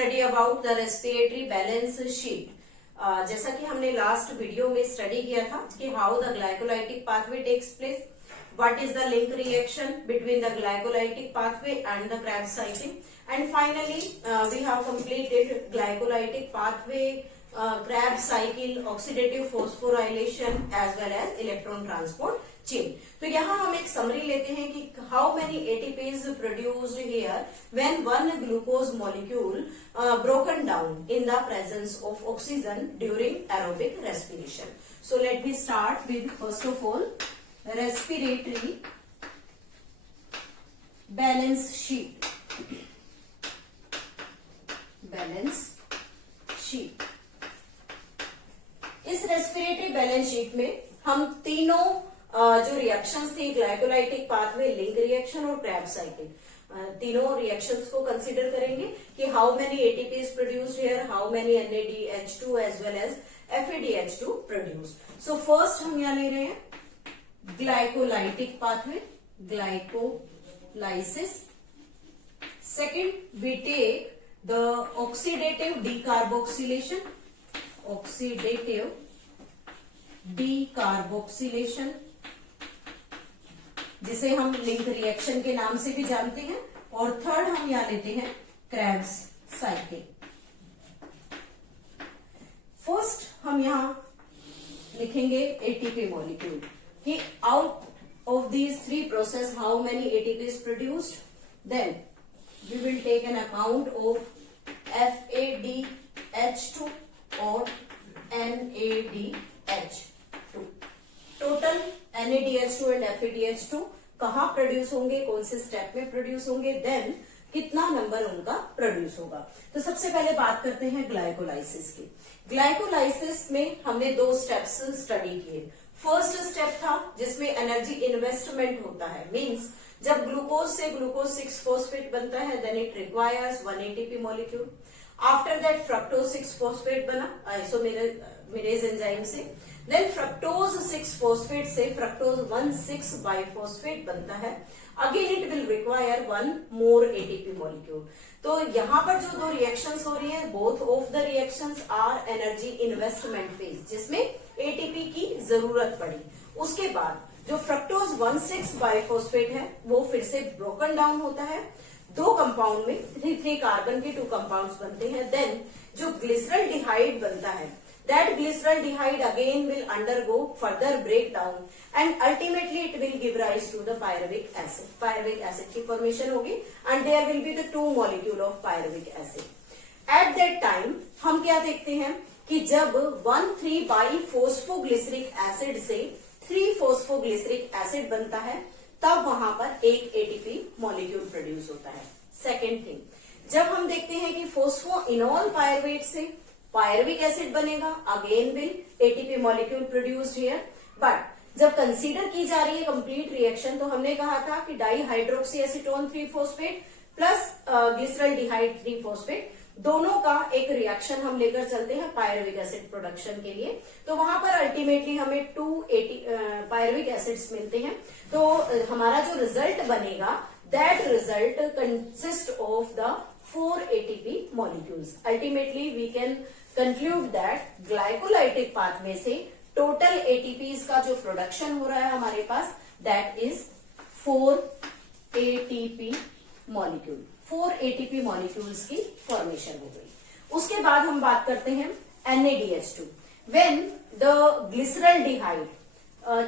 Study about the respiratory balance sheet. जैसा कि हमने लास्ट वीडियो में स्टडी किया था कि how the glycolytic pathway takes place, what is the link reaction between the glycolytic pathway and the Krebs cycle, and finally we have completed glycolytic pathway, Krebs cycle, oxidative phosphorylation as well as electron transport chain। तो यहाँ हम एक summary लेते हैं कि how many ATPs produced here when one glucose molecule broken down in the presence of oxygen during aerobic respiration। So let me start with first of all respiratory balance sheet। इस respiratory balance sheet में हम तीनों जो reactions थी, glycolytic pathway, link reaction और Krebs cycle, तीनों reactions को consider करेंगे कि how many ATP is produced here, how many NADH2 as well as FADH2 produced. So first हम यहाँ ले रहे हैं glycolytic pathway, glycolysis। Second, we take the oxidative decarboxylation, जिसे हम लिंक रिएक्शन के नाम से भी जानते हैं। और थर्ड हम यहां लेते हैं क्रेब्स साइकिल। फर्स्ट हम यहां लिखेंगे एटीपी मॉलिक्यूल कि out of these three process how many ATP is produced, then we will take an account of FADH2 or NADH2। Total NADH2 and FADH2 कहाँ प्रोड्यूस होंगे, कौन से स्टेप में produce होंगे, देन कितना नंबर उनका produce होगा। तो सबसे पहले बात करते हैं ग्लाइकोलाइसिस की। ग्लाइकोलाइसिस में हमने दो स्टेप्स स्टडी किए। फर्स्ट स्टेप था जिसमें एनर्जी इन्वेस्टमेंट होता है, मींस जब ग्लूकोज से ग्लूकोज 6 फॉस्फेट बनता है then it requires 1 ATP molecule. After that fructose 6 phosphate बना आइसोमेरेज एंजाइम से, देन फ्रक्टोज 6 फॉस्फेट से फ्रक्टोज 1,6 बाइफॉस्फेट बनता है। Again it will require 1 more ATP molecule. तो यहाँ पर जो दो रिएक्शंस हो रही हैं, both of the reactions are energy investment phase, जिसमें ATP की जरूरत पड़ी। उसके बाद जो फ्रक्टोज 1,6 बाइफॉस्फेट है वो फिर से ब्रोकन डाउन होता है, दो कंपाउंड में 3 कार्बन के 2 कंपाउंड्स बनते हैं। देन जो ग्लिसरल्डिहाइड बनता है, that glyceraldehyde again will undergo further breakdown and ultimately it will give rise to the pyruvic acid। pyruvic acid की formation होगी and there will be the 2 molecule of pyruvic acid। at that time हम क्या देखते हैं कि जब 1,3 बाइफॉस्फोग्लिसरिक acid से 3 phosphoglyceric acid बनता है तब वहां पर एक ATP मॉलिक्यूल प्रोड्यूस होता है। सेकेंड थिंग, जब हम देखते हैं कि फोस्फोइनोल पायरुवेट से पायरुविक एसिड बनेगा, again will ATP molecule produced here. But जब कंसीडर की जा रही है कंप्लीट रिएक्शन, तो हमने कहा था कि dihydroxy acetone 3 phosphate plus glyceraldehyde 3 phosphate, दोनों का एक रिएक्शन हम लेकर चलते हैं पायरुविक एसिड प्रोडक्शन के लिए। तो वहां पर अल्टीमेटली हमें 2 पायरुविक एसिड्स मिलते हैं। तो हमारा जो रिजल्ट बनेगा, that result consist of the 4 ATP molecules। Ultimately we can conclude that glycolytic pathway से total ATPs का जो प्रोडक्शन हो रहा है हमारे पास, that is 4 ATP molecule। 4 ATP molecules की फॉर्मेशन हो गई। उसके बाद हम बात करते हैं NADH2। When the glyceraldehyde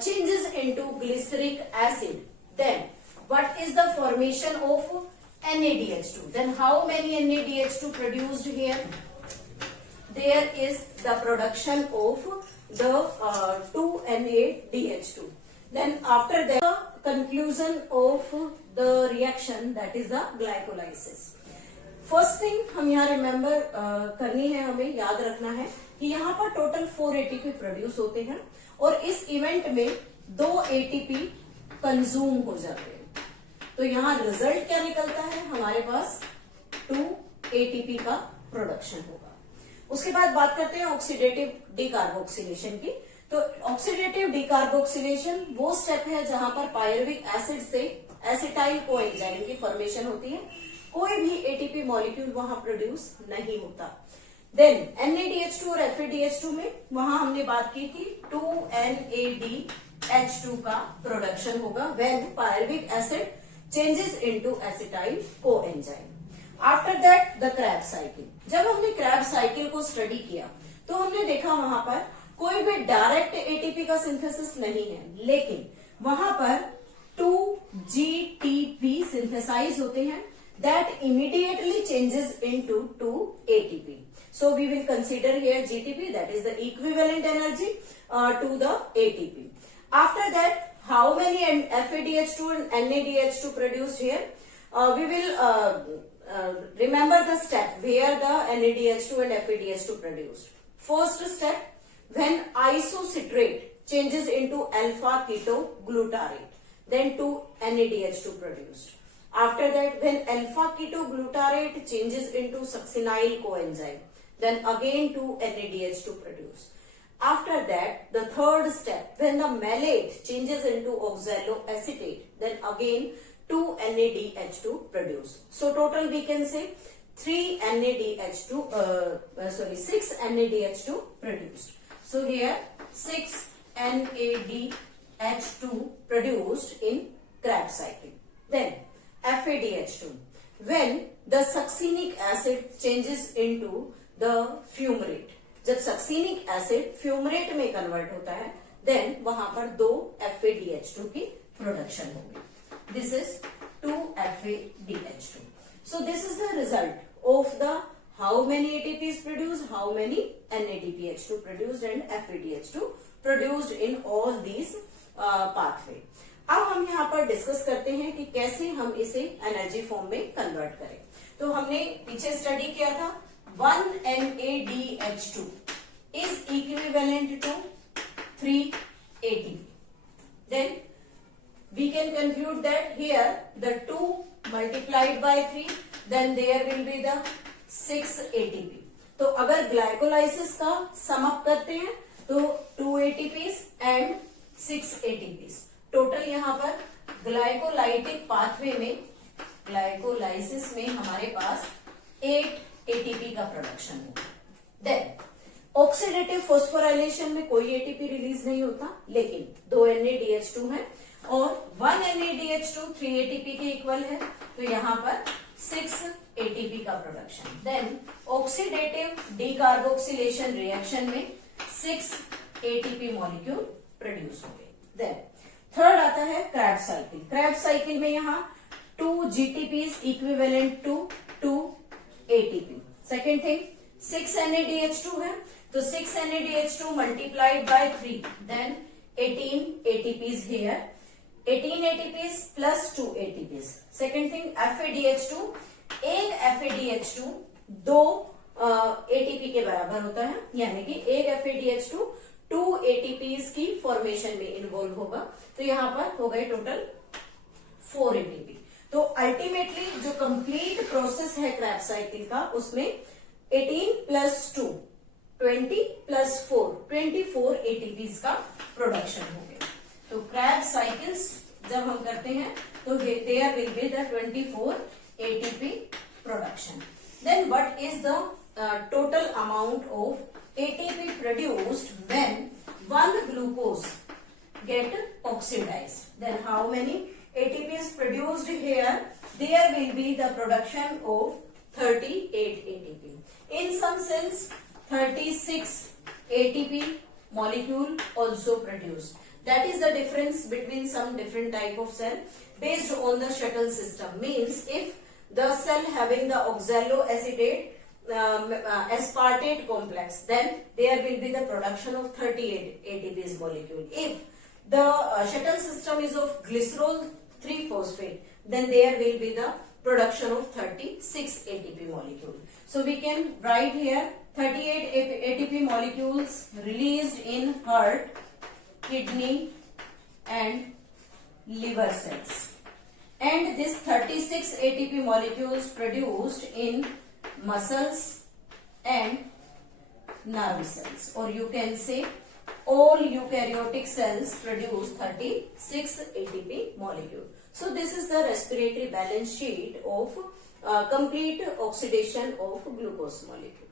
changes into glyceric acid, then what is the formation of NADH2? Then how many NADH2 produced here? There is the production of the 2 NADH2। Then after that, the conclusion of the reaction, that is the glycolysis। First thing हम यहाँ remember करनी है, हमें याद रखना है कि यहाँ पर टोटल 4 ATP प्रोड्यूस होते हैं और इस इवेंट में 2 ATP कंज्यूम हो जाते हैं। तो यहाँ रिजल्ट क्या निकलता है, हमारे पास 2 ATP का प्रोडक्शन होगा। उसके बाद बात करते हैं ऑक्सीडेटिव डिकार्बोक्सिलेशन की। तो ऑक्सीडेटिव डिकार्बोक्सिलेशन वो स्टेप है जहां पर पायरुविक एसिड से एसिटाइल कोएंजाइम की फॉर्मेशन होती है। कोई भी एटीपी मॉलिक्यूल वहां प्रोड्यूस नहीं होता। देन NADH2 और FADH2 में वहां हमने बात की थी 2NADH2 का प्रोडक्शन होगा when pyruvic acid changes into acetyl coenzyme. After that the Krebs cycle. जब हमने क्रैब साइकिल को स्टडी किया तो हमने देखा वहां पर कोई भी डायरेक्ट एटीपी का सिंथेसिस नहीं है, लेकिन वहां पर 2GTP सिंथेसाइज होते हैं that immediately changes into 2 ATP. So we will consider here GTP, that is the equivalent energy to the ATP. After that, how many FADH2 and NADH2 produced here? We will remember the step where the NADH2 and FADH2 produced. First step, when isocitrate changes into alpha ketoglutarate, then 2 NADH2 produced. After that, when alpha ketoglutarate changes into succinyl coenzyme, then again 2 NADH2 produced. After that, the third step, when the malate changes into oxaloacetate, then again 2 NADH2 produced. So total we can say 6 NADH2 produced. So here 6 NADH2 produced in Krebs cycle. Then FADH2, when the succinic acid changes into the fumarate, जब succinic acid fumarate में convert होता है, then वहां पर 2 FADH2 की production होगी. This is 2 FADH2. So this is the result of the how many ATPs produced, how many NADPH2 produced and FADH2 produced in all these pathway. अब हम यहाँ पर डिस्कस करते हैं कि कैसे हम इसे एनर्जी फॉर्म में कन्वर्ट करें। तो हमने पीछे स्टडी किया था 1 NADH2 is equivalent to 3 ATP. Then we can conclude that here the 2 multiplied by 3, then there will be the 6 ATP. तो अगर ग्लाइकोलाइसिस का सम अप करते हैं तो 2 ATPs and 6 ATPs, टोटल यहाँ पर ग्लाइकोलाइटिक पाथवे में ग्लाइकोलाइसिस में हमारे पास 8 ATP का प्रोडक्शन होगा। देन ऑक्सीडेटिव फॉस्फोराइलेशन में कोई ATP रिलीज नहीं होता, लेकिन 2 NADH2 है और 1 NADH2 3 ATP के इक्वल है, तो यहाँ पर 6 ATP का production. Then oxidative decarboxylation reaction में 6 ATP मॉलिक्यूल प्रोड्यूस होंगे। देन थर्ड आता है क्रैब साइकिल। क्रैब साइकिल में यहाँ 2 GTPs equivalent to 2 ATP। Second thing 6 NADH2 है, तो 6 NADH2 multiplied by 3, then 18 ATPs here, 18 ATPs plus 2 ATPs। Second thing FADH2, एक FADH2 2 ATP के बराबर होता है, यानी कि एक FADH2 2 ATPs की फॉर्मेशन में इन्वॉल्व होगा, तो यहां पर हो गए टोटल 4 ATP। तो अल्टीमेटली जो कंप्लीट प्रोसेस है क्रैब साइकिल का, उसमें 18 प्लस 2 20 प्लस 4 24 ATPs का प्रोडक्शन हो गया। तो क्रैब साइकिल्स जब हम करते हैं तो there will be the 24 ATP production. Then what is the total amount of ATP produced when 1 glucose get oxidized? Then how many ATP is produced here? There will be the production of 38 ATP. In some cells 36 ATP molecule also produced. That is the difference between some different type of cell based on the shuttle system. Means if the cell having the oxaloacetate aspartate complex, then there will be the production of 38 ATPs molecule. If the shuttle system is of glycerol 3-phosphate, then there will be the production of 36 ATP molecule. So we can write here 38 ATP molecules released in heart, kidney and liver cells, and this 36 ATP molecules produced in muscles and nerve cells, or you can say all eukaryotic cells produce 36 ATP molecule. So this is the respiratory balance sheet of complete oxidation of glucose molecule.